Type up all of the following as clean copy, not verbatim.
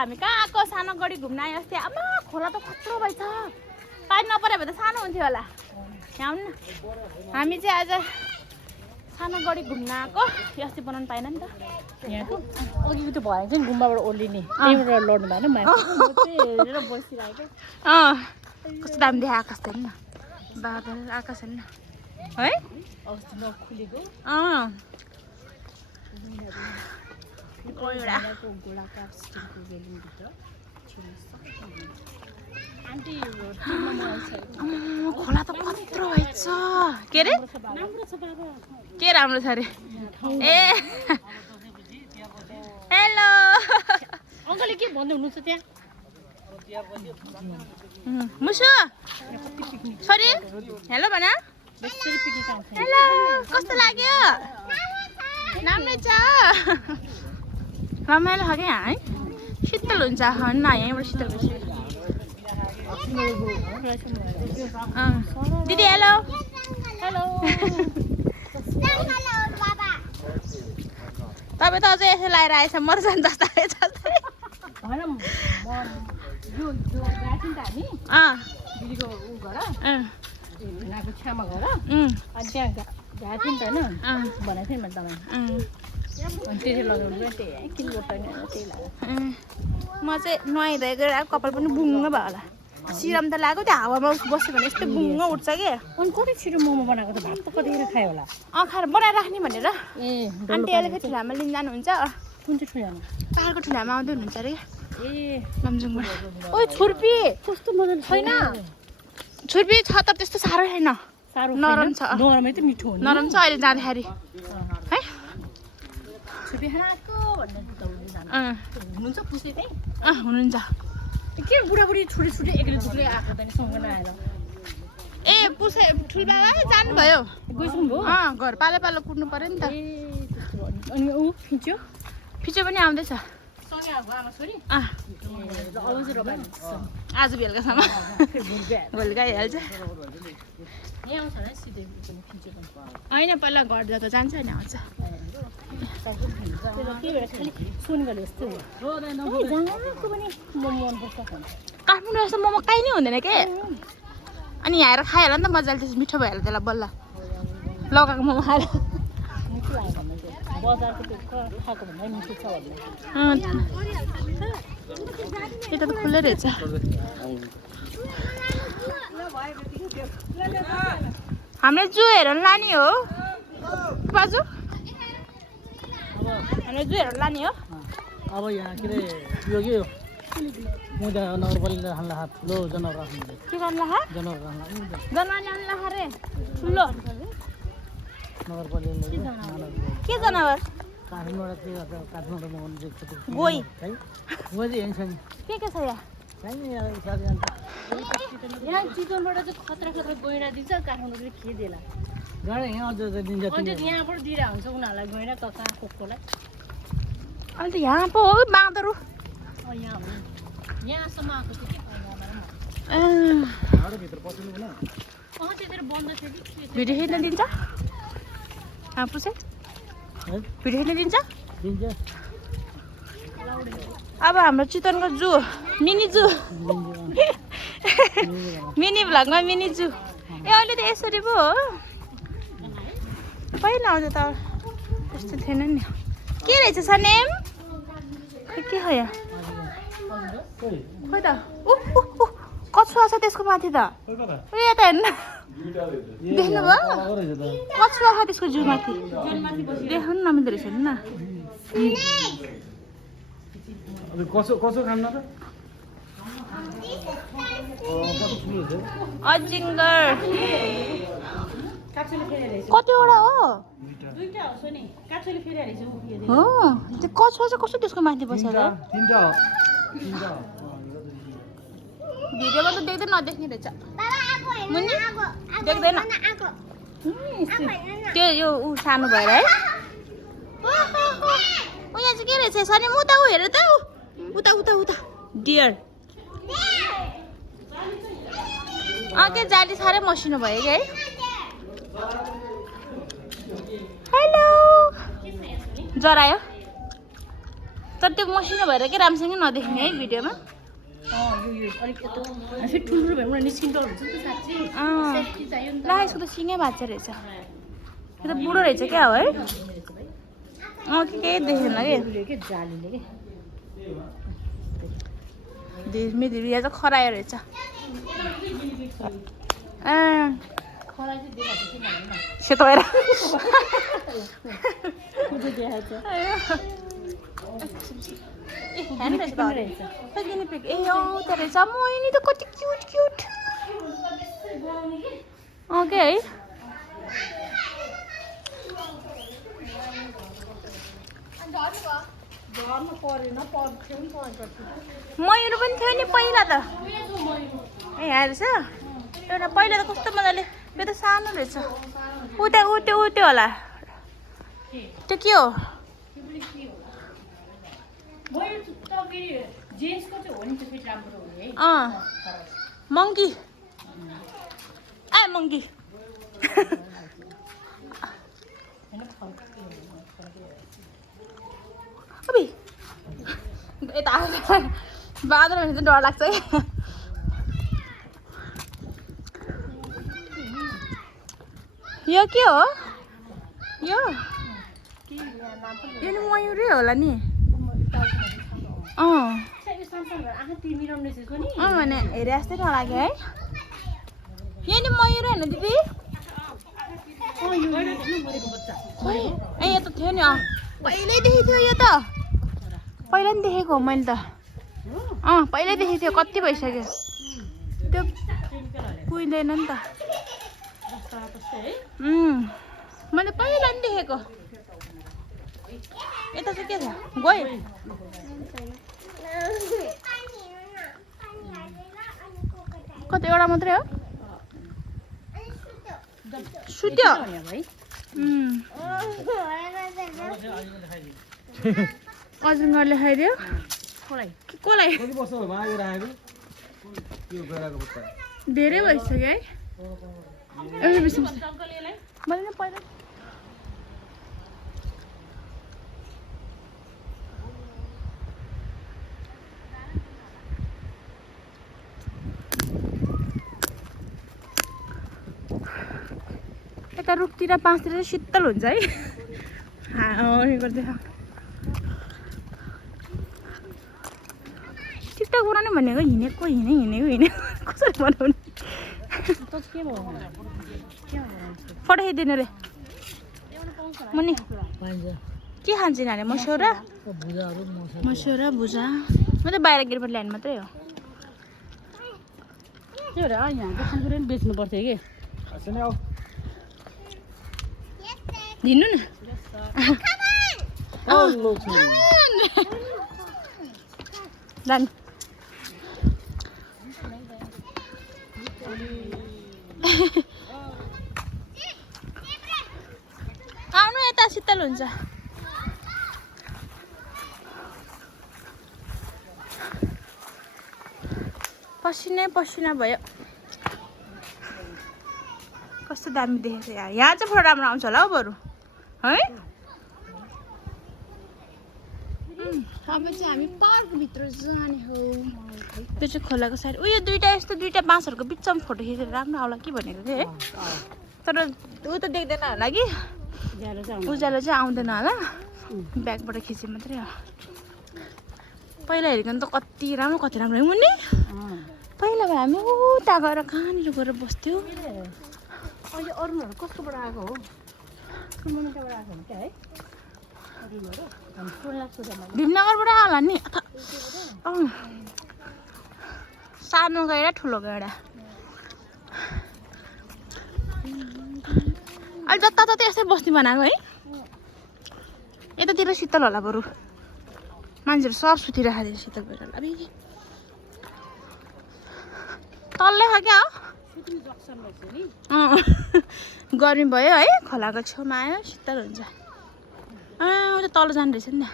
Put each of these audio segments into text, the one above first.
हामी कहाँको सानो गढी घुम्न आयो अस्ति आमा खोला त खत्रो भएछ पानी नपरे भए त सानो हुन्थ्यो होला यहाँ न हामी चाहिँ आज सानो गढी घुम्न आएको यो अस्ति बनाउनु पाएन नि त यहाँको अघिको त्यो भएर चाहिँ गुम्बाबाट ओर्लिने त्यहीबाट लड्नु भएन हेरेर बसिरहेको कस्तो दामी देखा आकाश त हेर्नु न बादल आकाश हेर्नु न है अस्ति नखुलेको गोलाकार स्टिलको बेलुनभित्र आन्टी खोला त कत्रो भएछ के अरे राम्रो छ बाबा के राम्रो छ अरे ए हेलो अङ्कलले के भन्दै हुनुहुन्छ त्यहाँ मुसु सरी हेलो भन यसरी पिकनिक आउँछ हेलो कस्तो लाग्यो राम्रै छ रमाइलो छ क्या है शीतल हुन्छ न यहीँबाट शीतल बस्छ दिदी हेलो हेलो तपाईँ त अझै यसो लगाएर आएछ मर्छन् जस्तो आएछ होइन म यो गएको थियौँ नि त हामी दिदीको ऊ घर ढुङ्गाको छेउमा घर अनि त्यहाँ गएको थियौँ नि त होइन भनेको थिएँ मैले तपाईँ अनि त्यसरी लगाउनु त्यही किन लोटाउने त्यही लाग्यो म चाहिँ नुहाइँदै गएर कपाल पनि बुङ्ग भयो होला सिरम त लाग्यो त्यो हावामा बस्यो भने यस्तो बुङ्ग उठ्छ कि अनि कति छिटो मोमो बनाएको त भात त कतिखेर खायो होला खाएर बनाएर राख्ने भनेर ए आन्टी अलिकति ठुलामा लिन जानुहुन्छ कुन चाहिँ ठुलामा पाहाडको ठुलामा आउँदै हुनुहुन्छ अरे ए लमजुङबाट ओइ छुर्पी कस्तो मजाले छैन छुर्पी छ तर त्यस्तो साह्रो छैन साह्रो नरम छ नरमै त मिठो हो नरम छ अहिले जाँदाखेरि है छुर्पी खानाको भन्ने जानु हुनुहुन्छ पुसे त्यही हुनुहुन्छ के बुढाबुढी छुट्टी छुट्टी एक्लै दुक्लै आएको त नि सँग नआएर ए पुसे ठुलबाबा जानुभयो गइसक्नु भयो घर पालो पालो कुद्नु पर्यो नि त ए त्यस्तो अनि ऊ फिच्यो फिचो पनि आउँदैछ सँगै आएको आमा छोरी आउँछ रमाइलो आज बेलुकासम्म बेलुका आइहाल्छ यहाँ आउँछ होला सिधै फिच्यो पनि होइन पहिला घर जाँदा जान्छ अनि आउँछ त्यही भएर खालि सुनगले यस्तो जहाँको पनि मोमो मनपर्छ काठमाडौँ जस्तो मोमो काहीँ नै हुँदैन के अनि यहाँ आएर खायो होला नि त मजाले त्यसो मिठो भइहाल्यो त्यसलाई बल्ल लगाएको मोमो खाएर मिठो लाग्यो भने बजारको त्यो खाएको भन्दा मिठो छ भन्ने यता त खुल्लै रहेछ हामीले जू हेर्न लाने हो बाजु हामीले जू हेर्न लाने हो अब यहाँ के अरे यो के मुजा नगरपालिका हाल्ला ठुलो जनावर राख्नु के गर्नु ला जनावर राख्नु जनावर ल्याउनु ला रे ठुलो नगरपालिकाले के जनावर काठमाडौँमा गोई है गोई चाहिँ यहाँ छ नि के छ यहाँ छैन यहाँ चितवनबाट चाहिँ खतरा खतरा गइरा दिन्छ काठमाडौँले खेदेला गएर यहाँ अझ दिन्छ अनि यहाँबाट दिइरहेको हुन्छ उनीहरूलाई गएर कहाँ कोकोलाई अहिले त यहाँ पो हो बाँदरु यहाँसम्म आएको थियो कि त्यतिर बन्द थियो कि भिडियो खिच्न दिन्छ पुसे भिडियो खिच्न दिन्छ अब हाम्रो चितवनको जू मिनी जू मिनी भ्लगमा मिनी जू ए अहिले त यसरी पो हो पहिला आउँछ त त्यस्तो थिएन नि के रहेछ सनेम खै के हो यहाँ खोइ त कछुवा छ त्यसको माथि त उयो त हेर्नु देख्नुभयो कछुवा छ त्यसको जू माथि देख्नु नमिल्दो रहेछ हेर्नु न कसो खान्न त अजिङ्गर कतिवटा हो हो त्यो कछुवा चाहिँ कस्तो त्यसको माथि बसेर भिडियोमा त देख्दै नदेख्ने रहेछ मुन्नी देख्दैन त्यो यो ऊ सानो भएर है यहाँ चाहिँ के रहेछ सनी उता ऊ हेर त उता उता उता डियर के जाली साह्रै मसिनो भयो कि है हेलो जरायो तर त्यो मसिनो भएर के राम्रोसँग नदेख्ने है भिडियोमा यो अलिक यस्तो फेरि ठुल्ठुलो भयो भने निस्किन्छ हुन्छ नि त साँच्ची सेफ्टी चाहियो नि त ला यसको त सिङै भाँच्छ रहेछ यो त बुढो रहेछ क्या हो है केही देखेन कि के जालीले के धीमी धीमी यहाँ चाहिँ खरायो रहेछ खरा चाहिँ देखाएको थिएन होइन सेतो भएर गिनिपिग ए त रहेछ मोहिनी त कति क्युट क्युट के है मयूर पनि थियो नि पहिला त ए यहाँ रहेछ एउटा पहिला त कस्तो मजाले यो त सानो रहेछ त्यो होला त्यो के हो मङ्की मङ्की यता बाँदर भने चाहिँ डर लाग्छ है यो के हो यो नि मयूरै होला नि भने हेरे जस्तै नलाग्यो है यो नि मयूर होइन दिदी ए यो त थियो नि पहिल्यैदेखि थियो यो त पहिला नि देखेको हो मैले त पहिल्यै देखेको थियो कति भइसक्यो त्यो कुहिँदैन नि त मैले पहिला नि देखेको यता चाहिँ के छ गयो कति एउटा मात्रै हो सुत्यो अजुङ्गरले खाइदियो कसलाई धेरै भइसक्यो है मैले नि पहिला यता रुखतिर बाँसतिर चाहिँ शीतल हुन्छ है गर्दै टिकटक बनाउने भनेको हिँडेको कसरी बनाउने पठाइदिनु रे मुनि के खान्छ नानी मस्यौरा भुजा म त बाहिर गिरबाट ल्याउनु मात्रै हो त्यो भएर यहाँको खानेकुरा पनि बेच्नु पर्थ्यो कि दिनु न जानु आउनु यता शीतल हुन्छ पसिना भयो कस्तो दामी देखेको यहाँ चाहिँ फोटो राम्रो आउँछ होला हौ बरु है अब चाहिँ हामी पार्कभित्र जाने हो त्यो चाहिँ खोलाको साइड उयो दुईटा बाँसहरूको बिचमा फोटो खिचेर राम्रो आउला कि भनेको थिएँ है तर ऊ त देख्दैन होला कि उज्यालो चाहिँ आउँदैन होला ब्यागबाट खिचे मात्रै हो पहिला हेरेको त कति राम्रो है मुनि पहिला भए हामी उता गएर कहाँनिर गएर बस्थ्यो अहिले अरुणहरू कस्तोबाट आएको हो मुनिबाट आएको हो क्या है भीमनगरबाट आउला नि सानो गएर ठुलो गएर अहिले जताततै यस्तै बस्ती बनाएको है यतातिर शीतल होला बरु मान्छेहरू सब सुतिरहेको थियो शीतल भएर होला तल्लै खा क्या गर्मी भयो है खोलाको छेउमा आयो शीतल हुन्छ त तल जानु रहेछ नि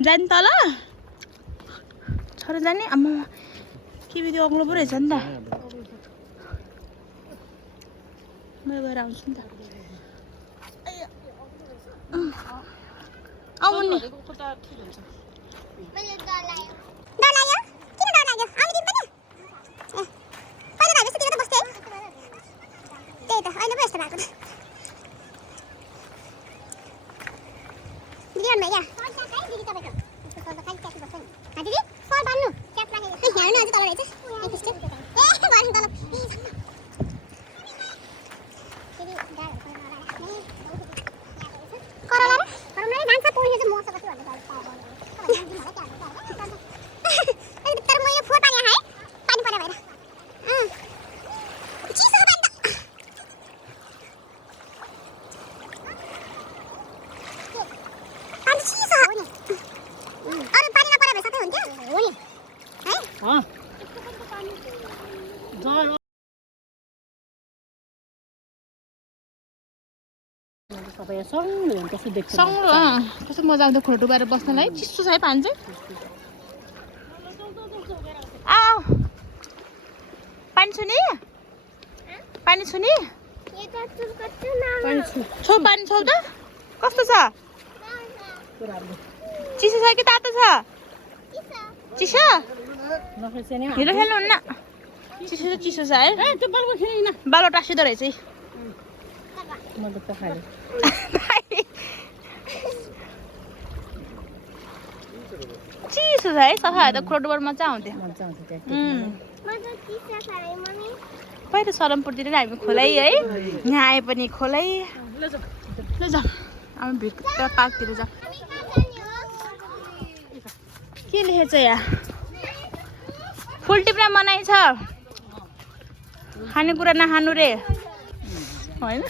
जाने तल छोरा जाने आम्मा के बित्यो अग्लो पो रहेछ नि त म गएर आउँछु नि त नि सङ्लो कस्तो मजा आउँछ खोला डुबाएर बस्नलाई चिसो छ है पानी चाहिँ पानी छुने पानी छुने छौ पानी छौ त कस्तो छ चिसो छ कि तातो छ चिसो हिरो खेल्नुहुन्न चिसो चिसो छ है बालो टाँसिँदो रहेछ चिसो छ है सफा त खोला डुबाएर मजा आउँथ्यो पहिला सरमपुरतिर हामी खोलै है यहाँ आए पनि खोलै ल जाऊ हामी भित्र पार्कतिर जाऊ के लेखेछ यहाँ फुल टिप्रा मनाइ छ खानेकुरा नखानु रे होइन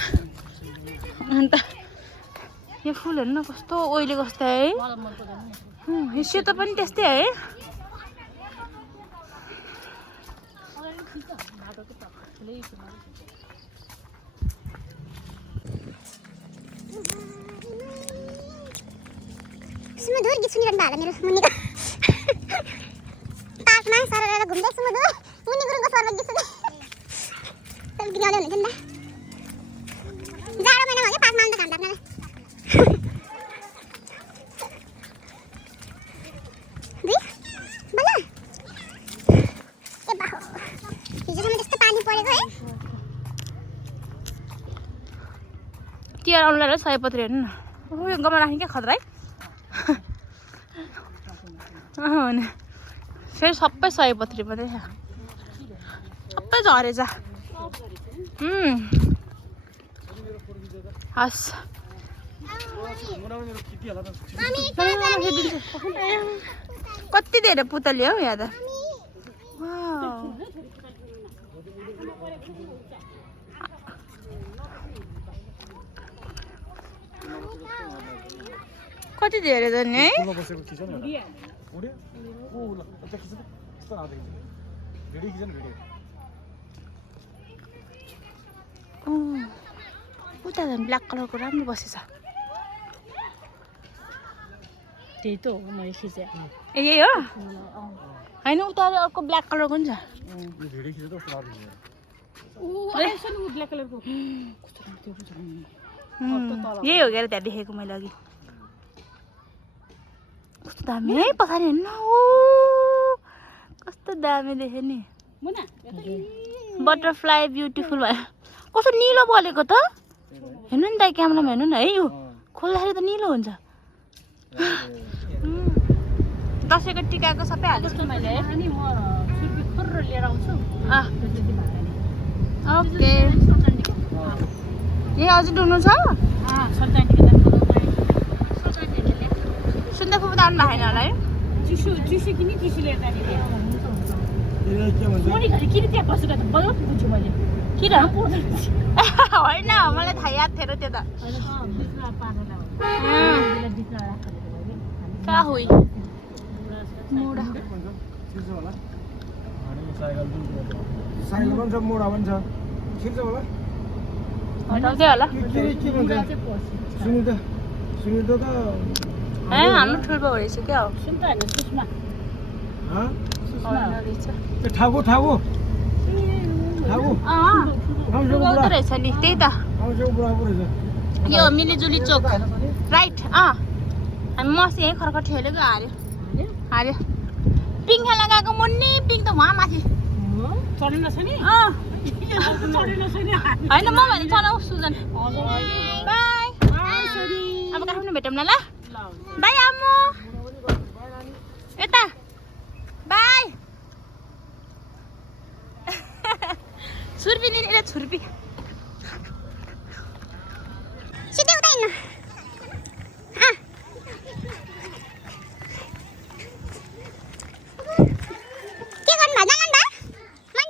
अन्त यो फुलहरू न कस्तो ओइले कस्तो है सेतो पनि त्यस्तै है सुमधुर गीत सुनिरहनु भयो होला मेरो मुनिको पार्कमा सरर घुम्दै सुमधुर मुनि गुरुङको स्वरमा गीत सुन्दै तपाईँ किन आउँदै हुनुहुन्छ नि जाडो महिनामा हो कि पार्कमा आउँदा घाम लाग्नलाई बल्ल ए बाहो हिजोसम्म त्यस्तो पानी परेको है तिहार आउनु लाग्यो सयपत्री हेर्नु न यो गमला राख्ने क्या खतरा है फेरि सबै सयपत्री मात्रै छ सबै झरेछ हस् कति धेरै पुतली हौ यहाँ त कति धेरै त नि है उता झन् ब्ल्याक कलरको राम्रो बसेछ त्यही त हो मैले खिचेँ ए यही हो होइन उता अर्को ब्ल्याक कलरको नि छ ब्ल्याक कलरको यही हो क्या त्यहाँ देखेको मैले अघि कस्तो दामी है पछाडि हेर्नु न ओ कस्तो दामी देखेँ नि बटरफ्लाई ब्युटिफुल भयो कस्तो निलो बलेको त हेर्नु नि त क्यामेरामा हेर्नु न है यो खोल्दाखेरि त निलो हुन्छ दसैँको टिकाको सबै हालेको मैले अनि म छुर्पी खोर लिएर आउँछु ओके ए अझै डुल्नु छ सुन्दा फुपू त आउनु भएन होला है चिसो किनी चिसो लिएर जाने किन त्यहाँ बसेको त बल्ल पुग्छु मैले किन होइन मलाई थाहा याद थिएन त्यो त कहाँ हुई मुडा साइकल पनि छ मोडा पनि छ छिर्छ होला हटाउँदै होला सुनिता त हाम्रो ठुलो रहेछ क्या हो सुन्दा होइन सुषमा ठागु रहेछ नि त्यही त यो मिलिजुली चोक राइट हामी मसी यहीँ खर्खर ठेलेको हार्यो पिङ खेल्न गएको मुन्नी पिङ त उहाँ माथि चढेन छ नि होइन म भने चलाऊ सुजन बाई अब काठमाडौँ भेटौँ न ल बाई आम्मु यता बाई छुर्पी लिने छुर्पी सिधै उता हिँड्नु के गर्नु भयो जानु त मन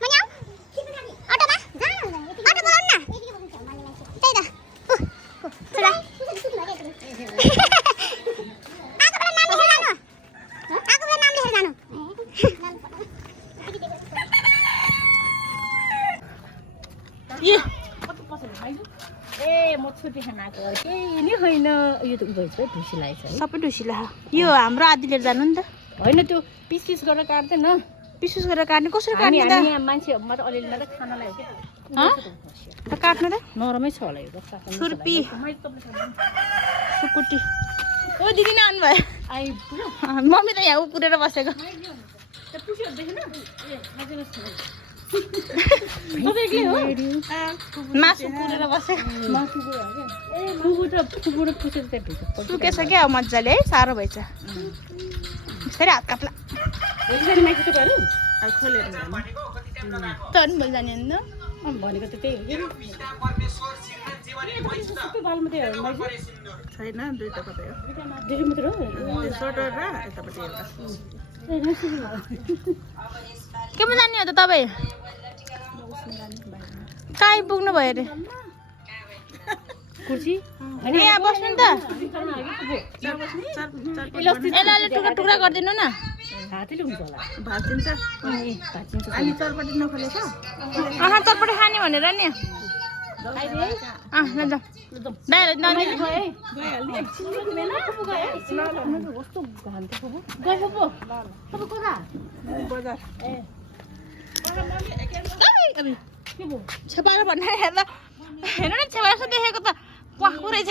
जाऊ अटोमा अटो बोलाउनु न त्यही त ए म छुर्पी खान आएको केही नै होइन यो त उयो छ ढुसी लागेको छ सबै ढुसिला यो हाम्रो आदि लिएर जानु नि त होइन त्यो पिस पिस गरेर काट्दैन पिस काट्ने कसरी हामी काट्ने त यहाँ मान्छे मात्र अलिअलि मात्र खान लाग्यो क्या काट्नु त नरमै छ होला यो छुर्पी सुकुटी ओ दिदी नै आउनु भयो आइपुग्यो मम्मी त यहाँ उपुरेर बसेको मासु पुरेर बसेको सुकेछ क्या मजाले है साह्रो भएछ बिस्तारै हात काट्ला त पनि जाने होइन भनेको त त्यही हो छैन दुईटा कतै हो दुई मात्र हो सोटर र यतापट्टि केमा जाने हो त तपाईँ कहाँ पुग्नु भयो अरे कुर्सी यहाँ बस्नु नि त यसलाई टुक्रा टुक्रा गरिदिनु न हातैले हुन्छ होला भात दिन्छ भाँचिन्छ अनि चरपट्टि नखोलेछ चरपट्टि खाने भनेर नि छेपारो भन्ने हेर्दा हेर्नु न छेपारो जस्तो देखेको त क्वाको रहेछ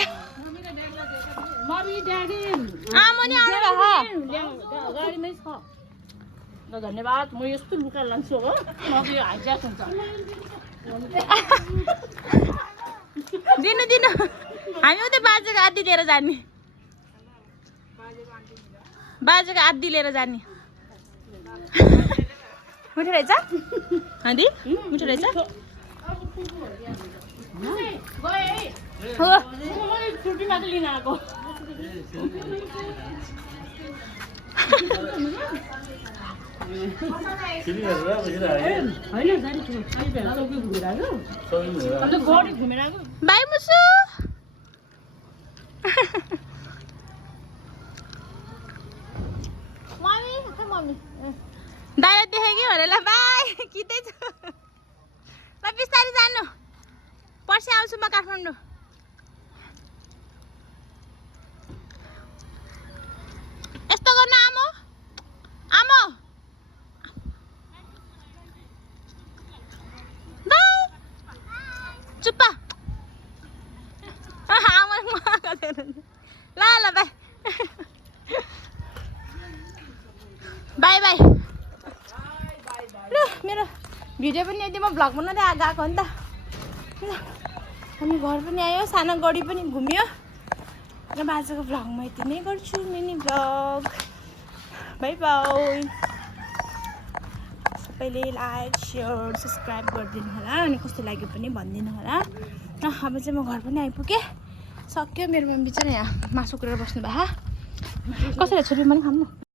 मनी आउनु भयो गाडीमै छ ल धन्यवाद म यस्तो लुगा लान्छु हो नभए हाइज्याक हुन्छ दिनु दिनु हामी उतै बाजेको आदि लिएर जाने बाजेको आदि लिएर जाने मिठो रहेछ आदि मिठो रहेछ हो छुट्टी मात्र लिन आएको बाई मुसु दाइ देखेँ कि भनेर ल बाई कितै छु ल बिस्तारै जानु पर्सि आउँछु म काठमाडौँ यस्तो गर्नु आमो आमो चुप्पा ल ल बाई बाई बाई ल मेरो भिडियो पनि यदि म भ्लग बनाउँदै गएको हो नि त ल हामी घर पनि आयो सानो गडी पनि घुम्यो र बाजेको भ्लग म यति नै गर्छु मिनी भ्लग बाई बाई सबैले लाइक सेयर सब्सक्राइब गरिदिनु होला अनि कस्तो लाग्यो पनि भनिदिनु होला र अब चाहिँ म घर पनि आइपुगेँ सक्यो मेरो मम्मी चाहिँ यहाँ मासु कुरेर बस्नु भयो कसरी छुर्पी पनि खानु